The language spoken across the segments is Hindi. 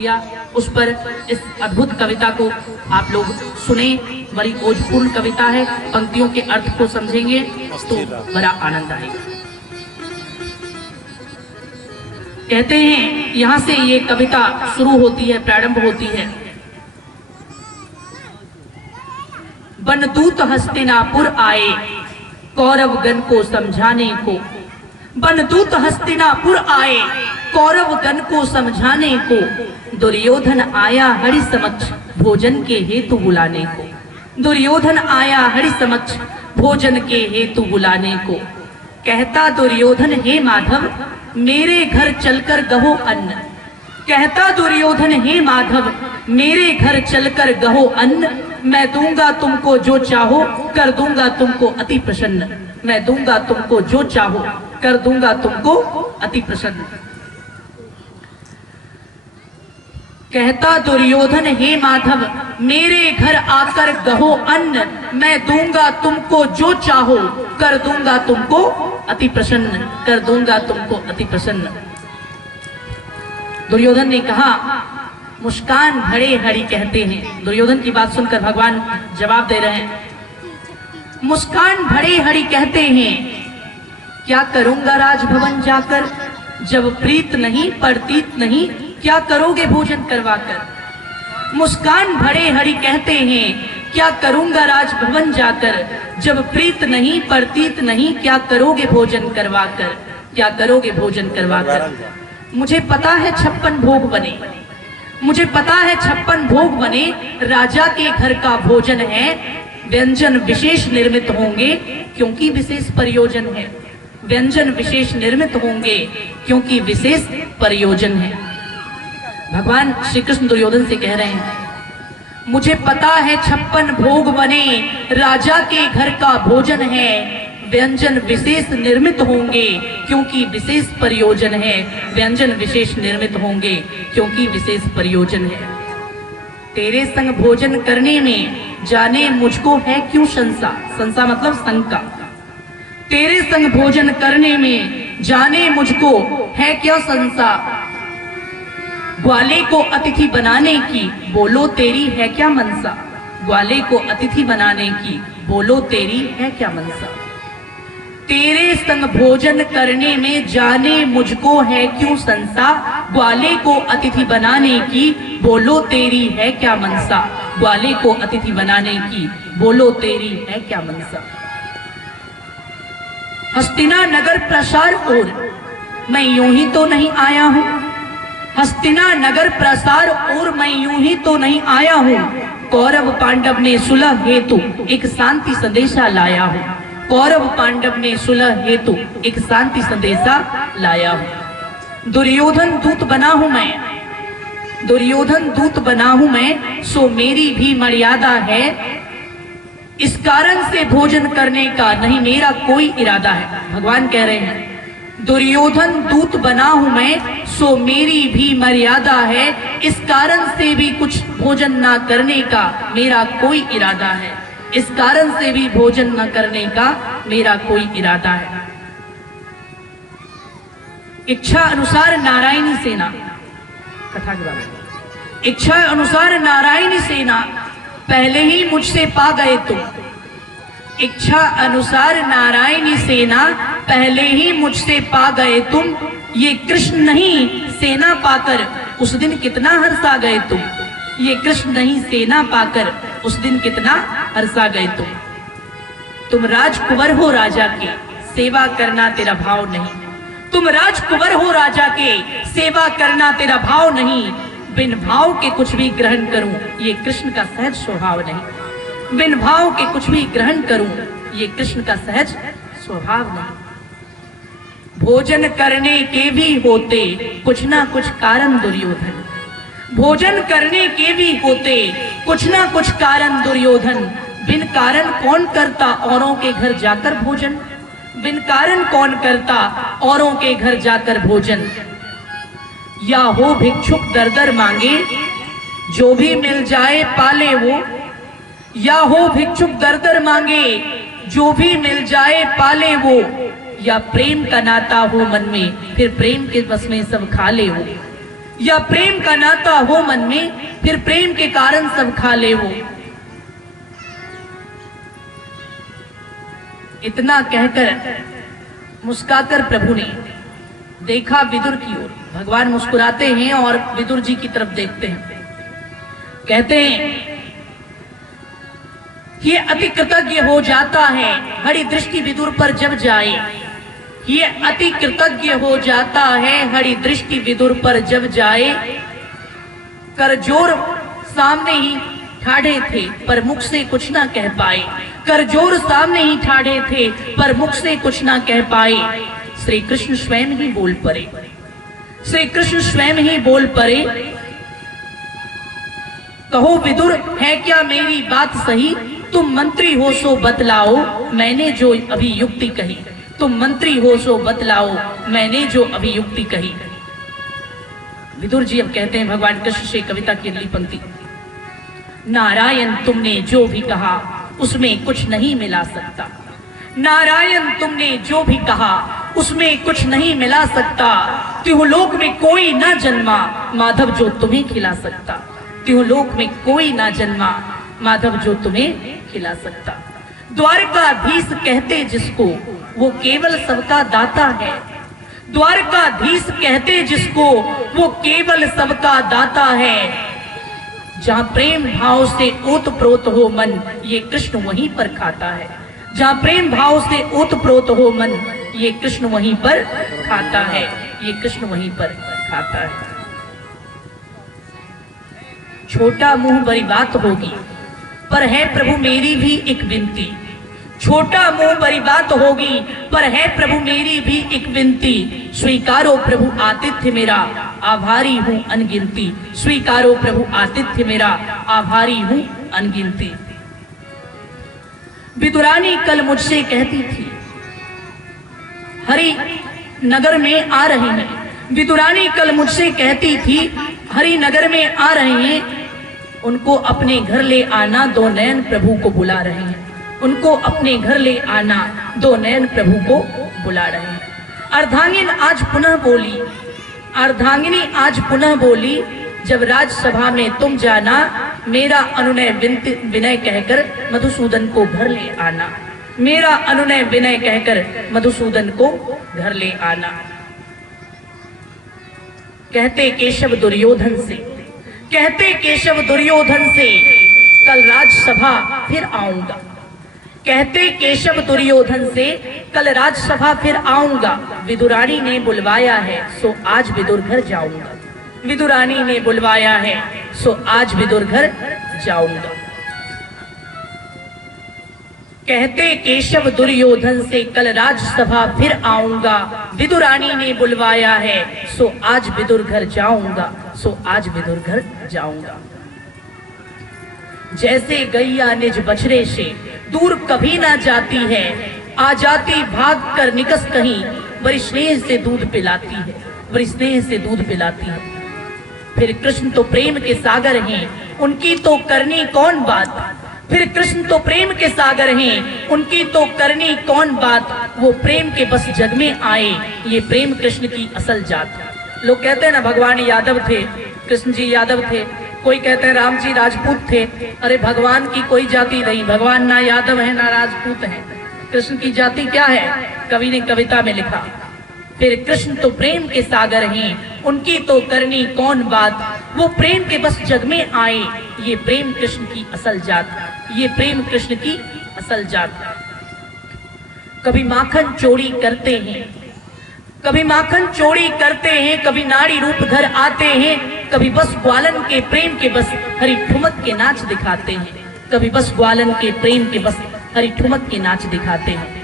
या उस पर इस अद्भुत कविता को आप लोग सुने। बड़ी ओजपूर्ण कविता है, पंक्तियों के अर्थ को समझेंगे तो बड़ा आनंद आएगा। कहते हैं यहाँ से ये कविता शुरू होती है, प्रारंभ होती है। बनदूत हस्तिनापुर आए कौरव गण को समझाने को। बनदूत हस्तिनापुर आए कौरव गण को समझाने को। दुर्योधन आया हरि समक्ष भोजन के हेतु बुलाने को। दुर्योधन आया हरि समक्ष भोजन के हेतु बुलाने को। कहता दुर्योधन हे माधव मेरे घर चलकर गहो अन्न। कहता दुर्योधन हे माधव मेरे घर चलकर गहो अन्न। मैं दूंगा तुमको जो चाहो कर दूंगा तुमको अति प्रसन्न। मैं दूंगा तुमको जो चाहो कर दूंगा तुमको अति प्रसन्न। कहता दुर्योधन हे माधव मेरे घर आकर गहो अन्न। मैं दूंगा तुमको जो चाहो कर दूंगा तुमको अति प्रसन्न। कर दूंगा तुमको अति प्रसन्न। दुर्योधन ने कहा मुस्कान भरे हरि कहते हैं। दुर्योधन की बात सुनकर भगवान जवाब दे रहे हैं। मुस्कान भरे हरि कहते हैं क्या करूंगा राजभवन जाकर। जब प्रीत नहीं प्रतीत नहीं क्या करोगे भोजन करवाकर। मुस्कान भरे हरि कहते हैं क्या करूंगा राजभवन जाकर। जब प्रीत नहीं प्रतीत नहीं क्या करोगे भोजन करवाकर। क्या करोगे भोजन करवाकर। मुझे पता है 56 भोग बने। मुझे पता है 56 भोग बने। राजा के घर का भोजन है। व्यंजन विशेष निर्मित होंगे क्योंकि विशेष प्रयोजन है। व्यंजन विशेष निर्मित होंगे क्योंकि विशेष प्रयोजन है। भगवान श्री कृष्ण दुर्योधन से कह रहे हैं मुझे पता है 56 भोग बने। राजा के घर का भोजन है। व्यंजन विशेष निर्मित होंगे क्योंकि विशेष प्रयोजन है। व्यंजन विशेष निर्मित होंगे क्योंकि विशेष प्रयोजन है। तेरे संग भोजन करने में जाने मुझको है क्यों शंसा। शंसा मतलब शंका। तेरे संग भोजन करने में जाने मुझको है क्या शंसा। ग्वाले को अतिथि बनाने की बोलो तेरी है क्या मनसा। ग्वाले को अतिथि बनाने की बोलो तेरी है क्या मनसा। तेरे संग भोजन करने में जाने मुझको है क्यों संसा। ग्वाले को अतिथि बनाने की बोलो तेरी है क्या मनसा। ग्वाले को अतिथि बनाने की बोलो तेरी है क्या मनसा। हस्तिना नगर प्रसार और मैं यूं ही तो नहीं आया हूं। हस्तिना नगर प्रसार और मैं यूं ही तो नहीं आया हूं। कौरव पांडव ने सुलह हेतु एक शांति संदेशा लाया हूं। कौरव पांडव ने सुलह हेतु एक शांति संदेशा लाया हूं। दुर्योधन दूत बना हूं मैं। दुर्योधन दूत बना हूं मैं सो मेरी भी मर्यादा है। इस कारण से भोजन करने का नहीं मेरा कोई इरादा है। भगवान कह रहे हैं दुर्योधन दूत बना हूं मैं सो मेरी भी मर्यादा है। इस कारण से भी कुछ भोजन ना करने का मेरा कोई इरादा है। इस कारण से भी भोजन न करने का मेरा कोई इरादा है। इच्छा अनुसार नारायणी सेना कथा के बारे। इच्छा अनुसार नारायणी सेना पहले ही मुझसे पा गए तुम। इच्छा अनुसार नारायणी सेना पहले ही मुझसे पा गए तुम। ये कृष्ण नहीं सेना पाकर उस दिन कितना हर्षा गए तुम। ये कृष्ण नहीं सेना पाकर उस दिन कितना हर्षा गए तुम राजकुंवर हो राजा के सेवा करना तेरा भाव नहीं। तुम राजकुंवर हो राजा के सेवा करना तेरा भाव नहीं। बिन भाव के कुछ भी ग्रहण करूं ये कृष्ण का सहज स्वभाव नहीं। बिन भाव के कुछ भी ग्रहण करूं ये कृष्ण का सहज स्वभाव नहीं। भोजन करने के भी होते कुछ ना कुछ कारण दुर्योधन। भोजन करने के भी होते कुछ ना कुछ कारण दुर्योधन। बिन कारण कौन करता औरों के घर जाकर भोजन। बिन कारण कौन करता औरों के घर जाकर भोजन। या हो भिक्षुक दर दर मांगे जो भी मिल जाए पाले वो। या हो भिक्षुक दर दर मांगे जो भी मिल जाए पाले वो। या प्रेम का नाता हो मन में फिर प्रेम के बस में सब खा ले वो। या प्रेम का नाता हो मन में, फिर प्रेम के कारण सब खा ले वो। इतना कहकर मुस्काकर प्रभु ने देखा विदुर की ओर। भगवान मुस्कुराते हैं और विदुर जी की तरफ देखते हैं, कहते हैं ये अति कृतज्ञ हो जाता है हरि दृष्टि विदुर पर जब जाए। ये अति कृतज्ञ हो जाता है हरि दृष्टि विदुर पर जब जाए। करजोर सामने ही ठाढ़े थे पर मुख से कुछ ना कह पाए। करजोर सामने ही ठाढ़े थे पर मुख से कुछ ना कह पाए। श्री कृष्ण स्वयं ही बोल पड़े। श्री कृष्ण स्वयं ही बोल पड़े, कहो विदुर है क्या मेरी बात सही? तुम मंत्री हो सो बतलाओ मैंने जो अभी युक्ति कही। तुम मंत्री हो सो बतलाओ मैंने जो अभी युक्ति कही। विदुर जी अब कहते हैं भगवान कृष्ण से कविता की अगली पंक्ति, नारायण तुमने जो भी कहा उसमें कुछ नहीं मिला सकता। नारायण तुमने जो भी कहा उसमें कुछ नहीं मिला सकता। त्रिलोक में कोई ना जन्मा माधव जो तुम्हें खिला सकता। त्रिलोक में कोई ना जन्मा माधव जो तुम्हें खिला सकता। द्वारकाधीश कहते जिसको वो केवल सबका दाता है। द्वारकाधीश कहते जिसको वो केवल सबका दाता है। जहां प्रेम भाव से ओतप्रोत हो मन ये कृष्ण वहीं पर खाता है। जहां प्रेम भाव से ओतप्रोत हो मन ये कृष्ण वहीं पर खाता है। ये कृष्ण वहीं पर खाता है। छोटा मुंह बड़ी बात होगी पर है प्रभु मेरी भी एक विनती। छोटा मुंह बड़ी बात होगी पर है प्रभु मेरी भी एक विनती। स्वीकारो प्रभु आतिथ्य मेरा आभारी हूं अनगिनती। स्वीकारो प्रभु आतिथ्य मेरा आभारी हूं अनगिनती। विदुरानी कल मुझसे कहती थी हरि नगर में आ रहे हैं। विदुरानी कल मुझसे कहती थी हरि नगर में आ रहे हैं। उनको अपने घर ले आना, दो नयन प्रभु को बुला रहे हैं। उनको अपने घर ले आना, दो नयन प्रभु को बुला रहे हैं। अर्धांगिन आज पुनः बोली, अर्धांगिनी आज पुनः बोली, जब राजसभा में तुम जाना मेरा अनुनय विनय कहकर मधुसूदन को घर ले आना। मेरा अनुनय विनय कहकर मधुसूदन को घर ले आना। कहते केशव दुर्योधन से, कहते केशव दुर्योधन से कल राजसभा फिर आऊंगा। कहते केशव दुर्योधन से कल राजसभा फिर आऊंगा। विदुरानी ने बुलवाया है सो आज विदुर घर जाऊंगा। विदुरानी ने बुलवाया है सो आज विदुर घर जाऊंगा। कहते केशव दुर्योधन से कल राजसभा फिर आऊंगा। विदुरानी ने बुलवाया है सो आज विदुर घर जाऊंगा। सो आज विदुर घर जाऊंगा। जैसे गैया निज बछड़े से दूर कभी ना जाती है, आ जाती भाग कर निकस कहीं, बड़ी स्नेह से दूध पिलाती है। बड़ी स्नेह से दूध पिलाती है। फिर कृष्ण तो प्रेम के सागर हैं, उनकी तो करनी कौन बात। फिर कृष्ण तो प्रेम के सागर हैं, उनकी तो करनी कौन बात। वो प्रेम के बस जग में आए, ये प्रेम कृष्ण की असल जात। लोग कहते हैं ना भगवान यादव थे, कृष्ण जी यादव थे। कोई कहते हैं राम जी राजपूत थे। अरे भगवान की कोई जाति नहीं, भगवान ना यादव है ना राजपूत है। कृष्ण की जाति क्या है? कवि ने कविता में लिखा, फिर कृष्ण तो प्रेम के सागर हैं, उनकी तो करनी कौन बात। वो प्रेम के बस जग में आए, ये प्रेम कृष्ण की असल जात। ये प्रेम कृष्ण की असल जात। कभी माखन चोरी करते हैं, कभी माखन चोरी करते हैं, कभी नाड़ी रूप धर आते हैं, कभी बस ग्वालन के प्रेम के बस हरि ठुमक के नाच दिखाते हैं। कभी बस ग्वालन के प्रेम के बस हरि ठुमक के नाच दिखाते हैं।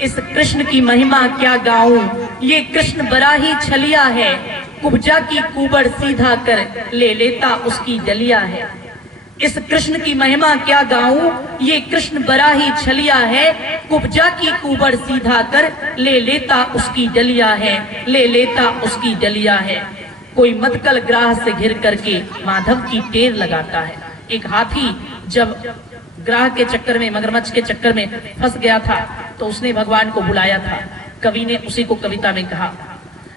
इस कृष्ण की महिमा क्या गाऊं, ये कृष्ण बड़ा ही छलिया है। कुब्जा की कुबड़ सीधा कर ले लेता उसकी डलिया है। इस कृष्ण की महिमा क्या गाऊं, ये कृष्ण बड़ा ही छलिया है। कुब्जा की कुबड़ सीधा कर ले लेता उसकी डलिया है। ले लेता उसकी डलिया है। कोई मदकल ग्राह से घिर करके माधव की टेर लगाता है। एक हाथी जब ग्राह के चक्कर में, मगरमच्छ के चक्कर में फंस गया था तो उसने भगवान को बुलाया था। कवि ने उसी को कविता में कहा,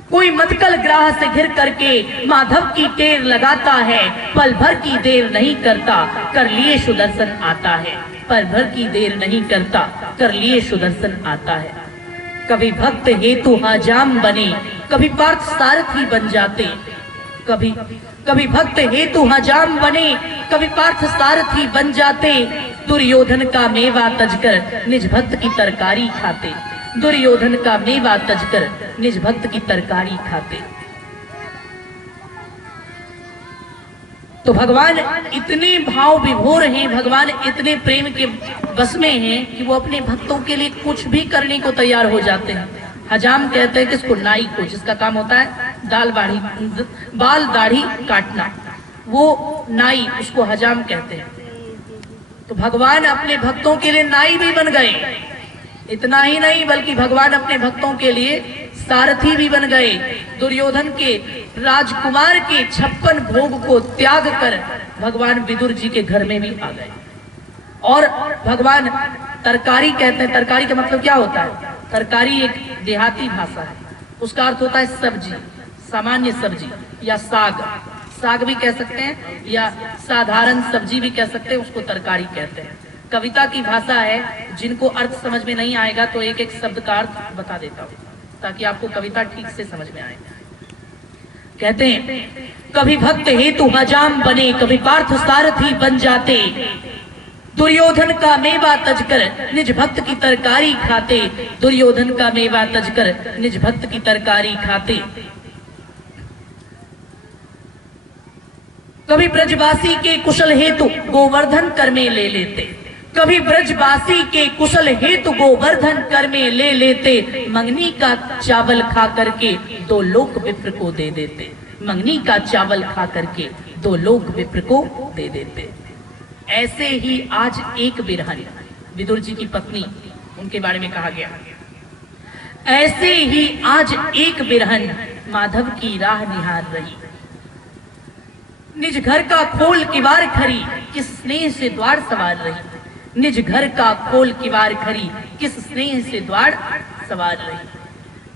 कोई मतकल ग्राह से घिर करके माधव की टेर लगाता है, पल भर की देर नहीं करता, कर लिए सुदर्शन आता है। पल भर की देर नहीं करता, कर लिए सुदर्शन आता है। कभी भक्त हेतु हजाम बने, कभी पार्थ सारथी बन जाते। कभी भक्त हेतु हजाम बने, कभी पार्थ सारथी बन जाते। दुर्योधन का मेवा तजकर निज भक्त की तरकारी खाते। दुर्योधन का मेवा तजकर निज भक्त की तरकारी खाते। तो भगवान इतने भाव विभोर हैं, भगवान इतने प्रेम के बस में हैं कि वो अपने भक्तों के लिए कुछ भी करने को तैयार हो जाते हैं। हजाम कहते हैं किसको? नाई को, जिसका काम होता है बाल दाढ़ी काटना, वो नाई, उसको हजाम कहते हैं। तो भगवान अपने भक्तों के लिए नाई भी बन गए। इतना ही नहीं बल्कि भगवान अपने भक्तों के लिए सारथी भी बन गए। दुर्योधन के राजकुमार के 56 भोग को त्याग कर भगवान विदुर जी के घर में भी आ गए। और भगवान तरकारी कहते हैं। तरकारी का मतलब क्या होता है? तरकारी एक देहाती भाषा है, उसका अर्थ होता है सब्जी, सामान्य सब्जी या साग। साग भी कह सकते हैं या साधारण सब्जी भी कह सकते हैं, उसको तरकारी कहते हैं। कविता की भाषा है, जिनको अर्थ समझ में नहीं आएगा तो एक एक शब्द का अर्थ बता देता हूं ताकि आपको कविता ठीक से समझ में आए। कहते हैं कभी भक्त हेतु हजाम बने, कभी पार्थ सारथी बन जाते। दुर्योधन का मेवा तजकर निज भक्त की तरकारी खाते। दुर्योधन का मेवा तजकर निज भक्त की तरकारी खाते। कभी ब्रजवासी के कुशल हेतु गोवर्धन कर में ले लेते। कभी ब्रजवासी के कुशल हेतु गोवर्धन कर में ले लेते। मंगनी का चावल खा करके 2 लोक विप्र को दे देते। मंगनी का चावल खा करके 2 लोक विप्र को दे देते। ऐसे ही आज एक बिरहन, विदुर जी की पत्नी, उनके बारे में कहा गया, ऐसे ही आज एक बिरहन माधव की राह निहार रही। निज घर का खोल किवार खरी, किस स्नेह से द्वार सवार रही। निज घर का खोल किवार खरी, किस स्नेह से द्वार सवार रही।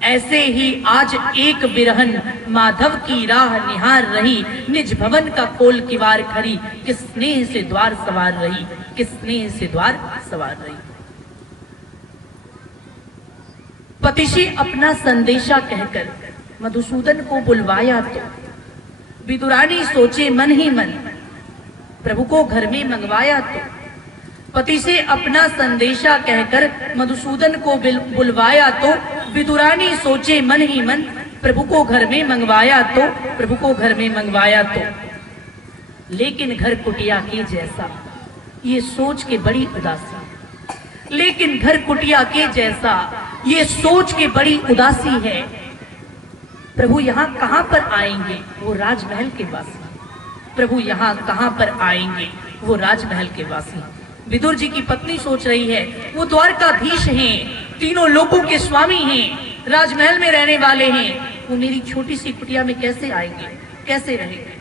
ऐसे ही आज एक बिरहन माधव की राह निहार रही। निज भवन का खोल किवार खरी, किस स्नेह से द्वार सवार रही। किस स्नेह से द्वार सवार रही। पति से अपना संदेशा कहकर मधुसूदन को बुलवाया तो विदुरानी सोचे मन ही मन, प्रभु को घर में मंगवाया तो। पति से अपना संदेशा कहकर मधुसूदन को बुलवाया तो विदुरानी सोचे मन ही मन, प्रभु को घर में मंगवाया तो। प्रभु को घर में मंगवाया तो। लेकिन घर कुटिया के जैसा, ये सोच के बड़ी उदासी। लेकिन घर कुटिया के जैसा, ये सोच के बड़ी उदासी है। प्रभु यहाँ कहाँ पर आएंगे? वो राजमहल के वासी। प्रभु यहाँ कहाँ पर आएंगे? वो राजमहल के वासी। विदुर जी की पत्नी सोच रही है, वो द्वारकाधीश हैं, तीनों लोकों के स्वामी हैं, राजमहल में रहने वाले हैं, वो मेरी छोटी सी कुटिया में कैसे आएंगे, कैसे रहेंगे?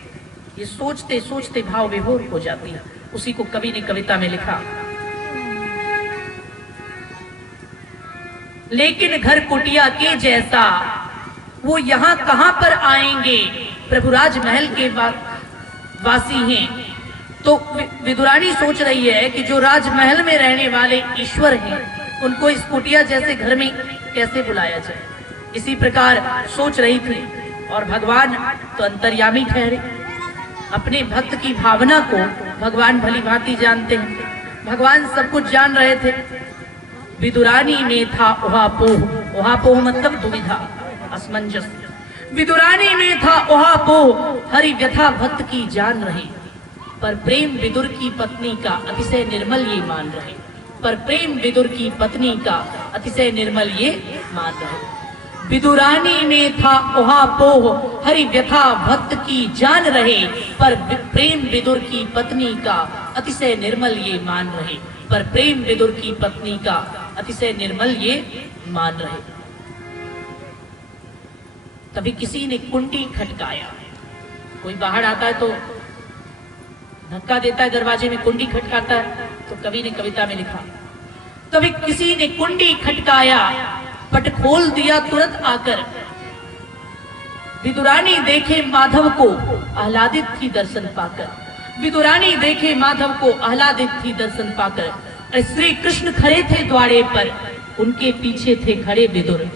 ये सोचते सोचते भाव विभोर हो जाती है। उसी को कवि ने कविता में लिखा, लेकिन घर कुटिया के जैसा, वो यहाँ कहाँ पर आएंगे? प्रभु राजमहल के वासी हैं। तो विदुरानी सोच रही है कि जो राजमहल में रहने वाले ईश्वर हैं, उनको इस कुटिया जैसे घर में कैसे बुलाया जाए। इसी प्रकार सोच रही थी। और भगवान तो अंतर्यामी ठहरे। अपने भक्त की भावना को भगवान भली भांति जानते हैं। भगवान सब कुछ जान रहे थे। विदुरानी में था ओहापोह। ओहापोह मतलब दुविधा, असमंजस। विदुरानी में था ओहापोह, हरि व्यथा भक्त की जान रही। पर प्रेम विदुर की पत्नी का अतिशय निर्मल ये मान रहे। पर प्रेम विदुर की पत्नी का अतिशय निर्मल ये मान रहे। विदुरानी में था ओहापोह, हरि व्यथा भक्त की जान रहे। पर प्रेम विदुर की पत्नी का अतिशय निर्मल ये मान रहे। पर प्रेम विदुर की पत्नी का अतिशय निर्मल ये मान रहे। तभी किसी ने कुंडी खटकाया। कोई बाहर आता है तो धक्का देता है, दरवाजे में कुंडी खटकाता है। तो कवि ने कविता में लिखा, तभी किसी ने कुंडी खटकाया, पट खोल दिया तुरंत आकर। विदुरानी देखे माधव को आह्लादित थी दर्शन पाकर, विदुरानी देखे माधव को आह्लादित थी दर्शन पाकर। श्री कृष्ण खड़े थे द्वारे पर, उनके पीछे थे खड़े विदुर।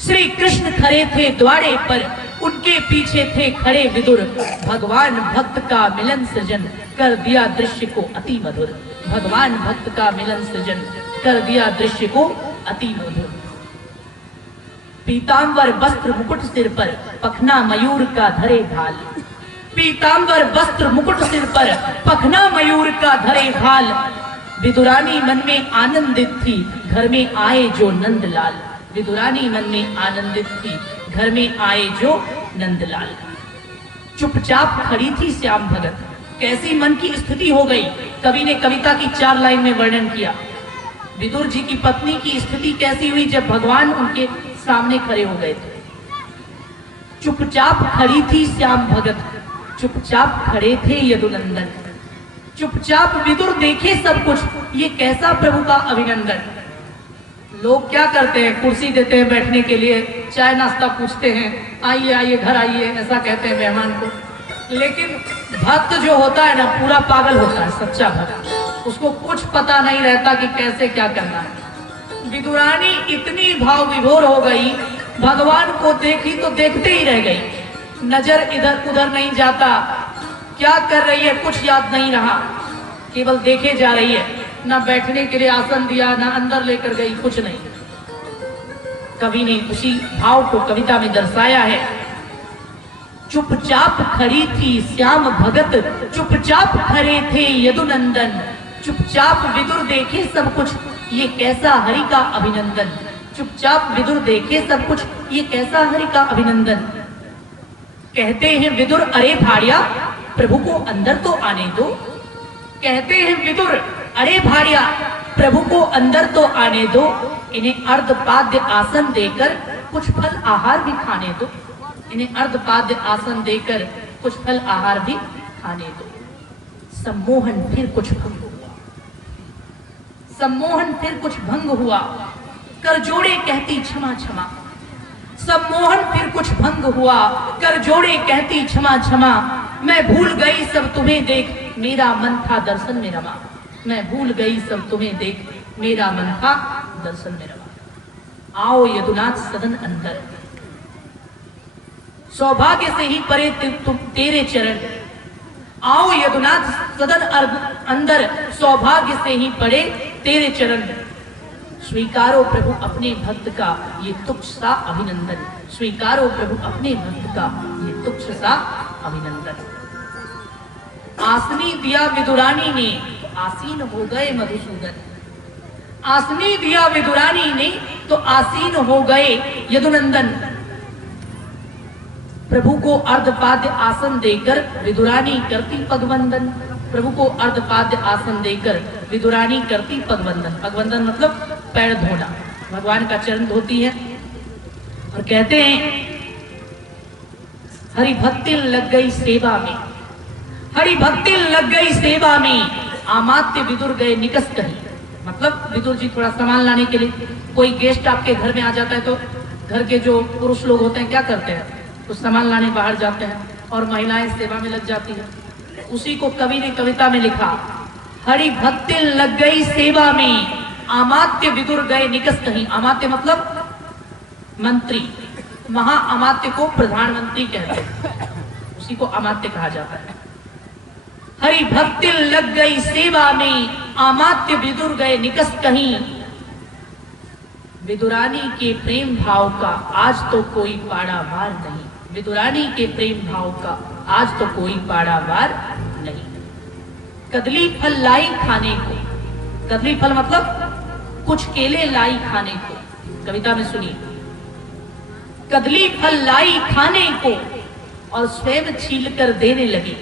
श्री कृष्ण खड़े थे द्वारे पर, उनके पीछे थे खड़े विदुर। भगवान भक्त का मिलन सृजन कर दिया दृश्य को अति मधुर। भगवान भक्त का मिलन सृजन कर दिया दृश्य को अति मधुर। पीतांबर वस्त्र मुकुट सिर पर, पखना मयूर का धरे भाल। पीतांबर वस्त्र मुकुट सिर पर, पखना मयूर का धरे भाल। विदुरानी मन में आनंदित थी, घर में आए जो नंदलाल। विदुरानी मन में आनंदित थी, घर में आए जो नंदलाल। चुपचाप खड़ी थी श्याम भगत, कैसी मन की स्थिति हो गई। कवि ने कविता की 4 लाइन में वर्णन किया। विदुर जी की पत्नी की स्थिति कैसी हुई जब भगवान उनके सामने खड़े हो गए थे। चुपचाप खड़ी थी श्याम भगत, चुपचाप खड़े थे यदुनंदन। चुपचाप विदुर देखे सब कुछ, ये कैसा प्रभु का अभिनंदन। लोग क्या करते हैं, कुर्सी देते हैं बैठने के लिए, चाय नाश्ता पूछते हैं, आइए आइए घर आइए, ऐसा कहते हैं मेहमान को। लेकिन भक्त जो होता है ना, पूरा पागल होता है, सच्चा भक्त। उसको कुछ पता नहीं रहता कि कैसे क्या करना है। विदुरानी इतनी भाव विभोर हो गई, भगवान को देखी तो देखते ही रह गई, नजर इधर उधर नहीं जाता। क्या कर रही है कुछ याद नहीं रहा, केवल देखे जा रही है। ना बैठने के लिए आसन दिया, ना अंदर लेकर गई, कुछ नहीं। कवि ने उसी भाव को कविता में दर्शाया है। चुपचाप खड़ी थी श्याम भगत, चुपचाप खड़े थे यदुनंदन। चुपचाप विदुर देखे सब कुछ, ये कैसा हरि का अभिनंदन। चुपचाप विदुर देखे सब कुछ, ये कैसा हरि का अभिनंदन। कहते हैं विदुर अरे भाड़िया, प्रभु को अंदर तो आने दो। कहते हैं विदुर अरे भाड़िया, प्रभु को अंदर तो आने दो। इन्हें अर्धपाद्य आसन देकर कुछ फल आहार भी खाने दो। इन्हें अर्धपाद्य आसन देकर कुछ फल आहार भी खाने दो। सम्मोहन फिर कुछ भंग हुआ, सम्मोहन फिर कुछ भंग हुआ। कर जोड़े कहती क्षमा क्षमा। सम्मोहन फिर कुछ भंग हुआ, कर जोड़े कहती क्षमा क्षमा। मैं भूल गई सब तुम्हें देख, मेरा मन था दर्शन में रमा। मैं भूल गई सब तुम्हें देख, मेरा मन था दर्शन में रमा। आओ यदुनाथ सदन अंदर, सौभाग्य से ही परे तुम तेरे चरण। आओ यदुनाथ सदन अंदर, सौभाग्य से ही परे तेरे चरण। स्वीकारो प्रभु अपने भक्त का ये तुच्छ सा अभिनंदन। स्वीकारो प्रभु अपने भक्त का ये तुच्छ सा अभिनंदन। आसनी दिया विदुरानी ने, आसीन हो गए मधुसूदन। आसनी दिया विदुरानी ने तो आसीन हो गए यदुनंदन। प्रभु को अर्धपाद्य आसन देकर विदुरानी करती पगवंदन। प्रभु को अर्धपाद्य आसन देकर विदुरानी करती पगवंदन। पगवंदन मतलब पैर धोना, भगवान का चरण धोती है। और कहते हैं हरि भक्ति लग गई सेवा में, हरि भक्ति लग गई सेवा में। आमात्य विदुर गए निकस कहीं, मतलब विदुर जी थोड़ा सामान लाने के लिए, कोई गेस्ट आपके घर में आ जाता है तो घर के जो पुरुष लोग होते हैं क्या करते हैं, कुछ सामान लाने बाहर जाते हैं और महिलाएं सेवा में लग जाती है। उसी को कवि ने कविता में लिखा, हरि भक्ति लग गई सेवा में, अमात्य विदुर गए निकस कहीं। अमात्य मतलब मंत्री, महा अमात्य को प्रधानमंत्री कहते हैं, उसी को अमात्य कहा जाता है। हरि भक्ति लग गई सेवा में, अमात्य विदुर गए निकस कहीं। विदुरानी के प्रेम भाव का आज तो कोई पाड़ावार नहीं। विदुरानी के प्रेम भाव का आज तो कोई पाड़ावार नहीं। कदली फल लाई खाने को, कदली फल मतलब कुछ केले लाई खाने को। कविता में सुनिए, कदली फल लाई खाने को और स्वयं छील कर देने लगी।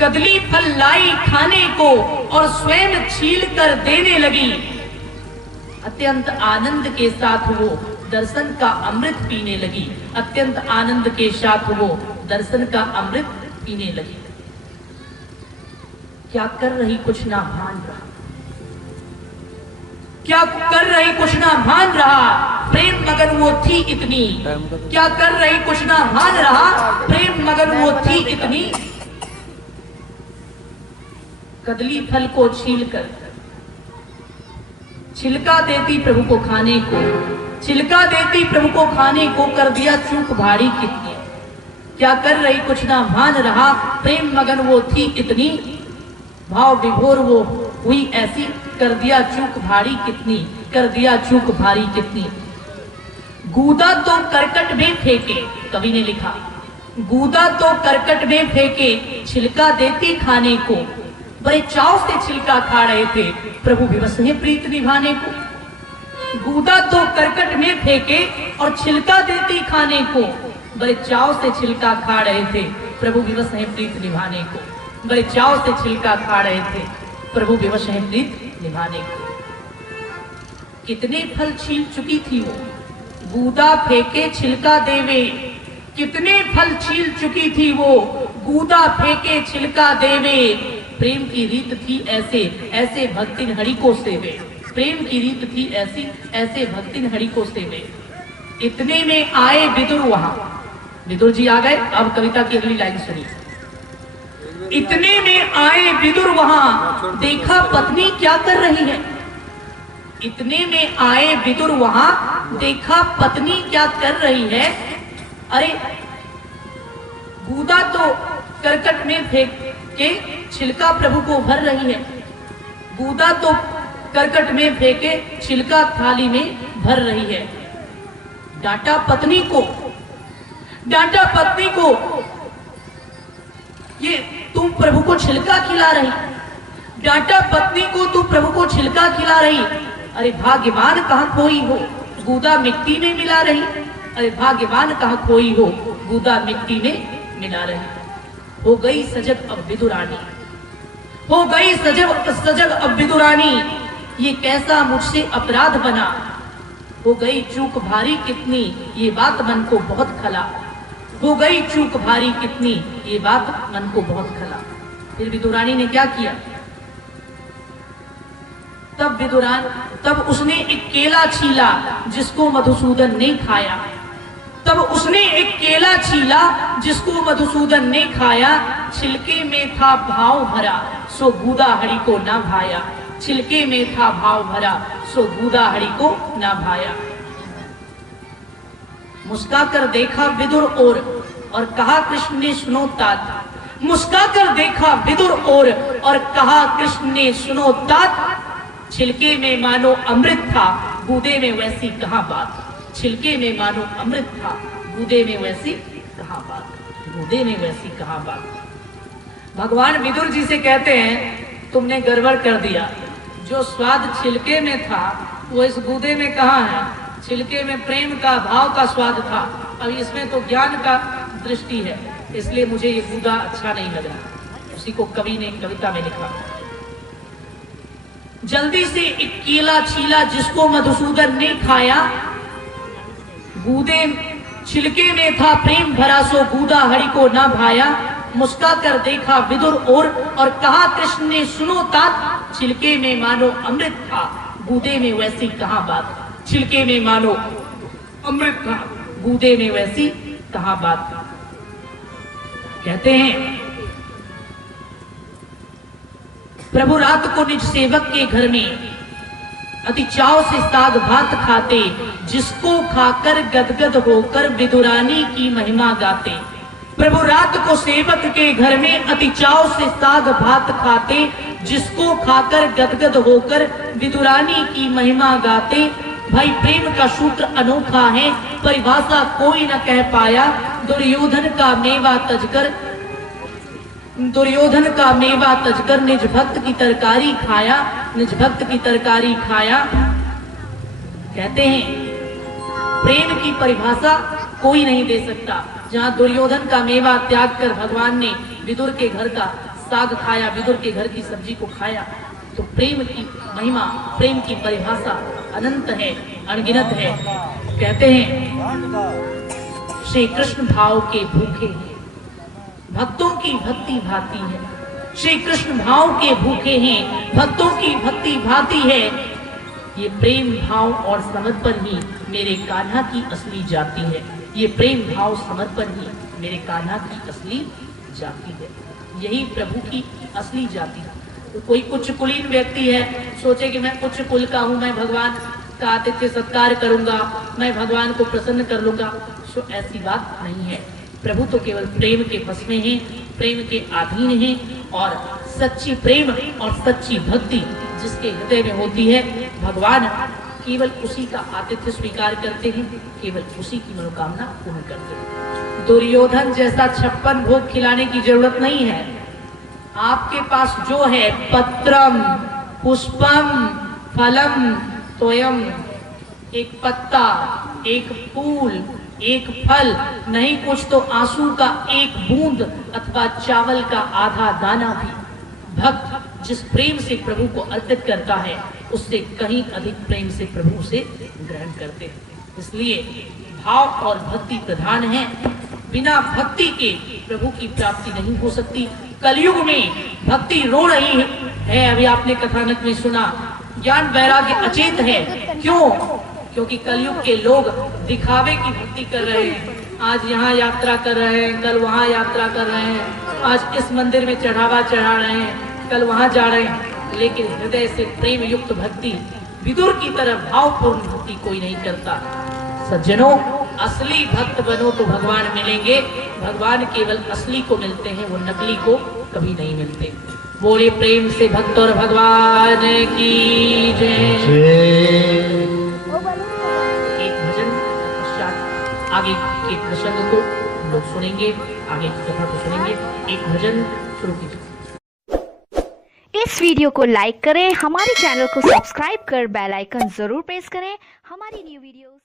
कदली फल लाई खाने को और स्वयं छील कर देने लगी। अत्यंत आनंद के साथ वो दर्शन का अमृत पीने लगी। अत्यंत आनंद के साथ वो दर्शन का अमृत पीने लगी। क्या कर रही कुछ ना भान रहा, क्या कर रही कुछ ना भान रहा। प्रेम मगन वो थी इतनी, क्या कर रही कुछ ना हाल रहा, प्रेम मगन वो थी इतनी। कदली फल को छील कर छिलका देती प्रभु को खाने को, छिलका देती प्रभु को खाने को, कर दिया चूक भारी कितनी। क्या कर रही कुछ ना भान रहा, प्रेम मगन वो थी इतनी, भाव विभोर वो हुई ऐसी, कर दिया चूक भारी कितनी, कर दिया चूक भारी कितनी। गूदा तो करकट में फेंके, कवि ने लिखा, गूदा तो करकट में फेंके, छिलका देती खाने को। बड़े चाव से छिलका खा रहे थे, प्रभु विवश है प्रीत निभाने को। गूदा तो करकट में फेंके और छिलका देती खाने को, बड़े चाव से छिलका खा रहे थे, प्रभु विवश है प्रीत निभाने को। बड़े चाव से छिलका खा रहे थे, प्रभु विवश है प्रीत निभाने को। कितने फल छील चुकी थी वो, गूदा फेंके छिलका देवे। कितने फल छील चुकी थी वो, गूदा फेंके छिलका देवे। प्रेम की रीत थी ऐसे, ऐसे भक्तिन हरि को सेवे। प्रेम की रीत थी ऐसी, ऐसे भक्तिन हरि को सेवे। इतने में आए विदुर वहां, विदुर जी आ गए। अब कविता की अगली लाइन सुनिए। इतने में आए विदुर वहां, देखा पत्नी क्या कर रही है। इतने में आए विदुर वहां, देखा पत्नी क्या कर रही है। अरे गूदा तो करकट में फेंक के छिलका प्रभु को भर रही है। गूदा तो करकट में फेंके छिलका थाली में भर रही है। डांटा पत्नी को, डांटा पत्नी को, ये तुम प्रभु को छिलका खिला रही। डांटा पत्नी को, तू प्रभु को छिलका खिला रही। अरे भाग्यवान कहाँ खोई हो, गूदा मिट्टी में मिला रही। अरे भाग्यवान कहाँ खोई हो, गूदा मिट्टी में मिला रही। हो गई सजग अब विदुरानी, हो गई सजग अब विदुरानी। ये कैसा मुझसे अपराध बना, हो गई चूक भारी कितनी, ये बात मन को बहुत खला। हो गई चूक भारी कितनी, ये बात मन को बहुत खला। फिर विदुरानी ने क्या किया, तब उसने एक केला छीला जिसको मधुसूदन ने खाया। तब उसने एक केला छीला जिसको मधुसूदन ने खाया। छिलके में था भाव भरा, सो गूदा हरि को ना भाया। छिलके में था भाव भरा, सो गूदा हरि को ना भाया। मुस्का कर देखा विदुर और कहा कृष्ण ने सुनो तात। मुस्का कर देखा विदुर और कहा कृष्ण ने सुनो तात। छिलके में मानो अमृत था, गूदे में वैसी कहाँ बात। छिलके में मानो अमृत था, गूदे में वैसी कहाँ बात। गूदे में वैसी कहाँ बात। भगवान विदुर जी से कहते हैं तुमने गड़बड़ कर दिया। जो स्वाद छिलके में था वो इस गूदे में कहाँ है। छिलके में प्रेम का, भाव का स्वाद था, अब इसमें तो ज्ञान का दृष्टि है, इसलिए मुझे ये गूदा अच्छा नहीं लगा। उसी को कवि ने कविता में लिखा। जल्दी से एक केला छीला जिसको मधुसूदन ने खाया। गूदे छिलके में था प्रेम भरा, सो गूदा हरि को ना भाया। मुस्का कर देखा विदुर और कहा कृष्ण ने सुनो तात। छिलके में मानो अमृत था, गूदे में वैसी कहाँ बात। छिलके में मानो अमृत था, गूदे में वैसी कहाँ बात। कहते हैं प्रभु रात को निज सेवक के घर में अति चाव से साग भात खाते। जिसको खाकर गदगद होकर विदुरानी की महिमा गाते। प्रभु रात को सेवक के घर में अति चाव से साग भात खाते। जिसको खाकर गदगद होकर विदुरानी की महिमा गाते। भाई प्रेम का सूत्र अनोखा है, परिभाषा कोई न कह पाया। दुर्योधन का मेवा तजकर, दुर्योधन का मेवा तजकर निज भक्त की तरकारी खाया। निज भक्त की तरकारी खाया। कहते हैं प्रेम की परिभाषा कोई नहीं दे सकता। जहां दुर्योधन का मेवा त्याग कर भगवान ने विदुर के घर का साग खाया, विदुर के घर की सब्जी को खाया, तो प्रेम की महिमा, प्रेम की परिभाषा अनंत है, अनगिनत है। कहते हैं श्री कृष्ण भाव के भूखे हैं, भक्तों की भक्ति भाती है। श्री कृष्ण भाव के भूखे हैं, भक्तों की भक्ति भाती है। ये प्रेम भाव और समर्पण ही मेरे कान्हा की असली जाति है। ये प्रेम भाव समर्पण ही मेरे कान्हा की असली जाति है। यही प्रभु की असली जाति है। तो कोई उच्च कुलीन व्यक्ति है, सोचे कि मैं उच्च कुल का हूं, मैं भगवान का आतिथ्य सत्कार करूंगा, मैं भगवान को प्रसन्न कर लूंगा, सो ऐसी बात नहीं है। प्रभु तो केवल प्रेम के बस में हैं, प्रेम के अधीन हैं, और सच्ची प्रेम और सच्ची भक्ति जिसके हृदय में होती है, भगवान केवल उसी का आतिथ्य स्वीकार करते हैं, केवल उसी की मनोकामना पूर्ण करते हैं। दुर्योधन जैसा 56 भोग खिलाने की जरूरत नहीं है। आपके पास जो है पत्रम पुष्पम फलम तोयम, एक पत्ता, एक फूल, एक फल, नहीं कुछ तो आंसू का एक बूंद अथवा चावल का आधा दाना भी भक्त जिस प्रेम से प्रभु को अर्पित करता है, उससे कहीं अधिक प्रेम से प्रभु से ग्रहण करते हैं। इसलिए भाव और भक्ति प्रधान है। बिना भक्ति के प्रभु की प्राप्ति नहीं हो सकती। कलयुग में भक्ति रो रही है, अभी आपने कथानक में सुना। ज्ञान वैराग्य अचेत है। क्यों? क्योंकि कलयुग के लोग दिखावे की भक्ति कर रहे हैं। आज यहाँ यात्रा कर रहे हैं, कल वहाँ यात्रा कर रहे हैं, आज इस मंदिर में चढ़ावा चढ़ा रहे हैं, कल वहाँ जा रहे हैं, लेकिन हृदय से प्रेम युक्त भक्ति, विदुर की तरह भावपूर्ण भक्ति कोई नहीं करता। सज्जनों, असली भक्त बनो तो भगवान मिलेंगे। भगवान केवल असली को मिलते हैं, वो नकली को कभी नहीं मिलते। बोले प्रेम से भक्त और भगवान की जय। एक भजन पश्चात आगे के प्रसंग को हम लोग सुनेंगे, आगे की कथा को सुनेंगे। एक भजन शुरू कीजिए। इस वीडियो को लाइक करें, हमारे चैनल को सब्सक्राइब कर बेल आइकन जरूर प्रेस करें हमारी न्यू वीडियोस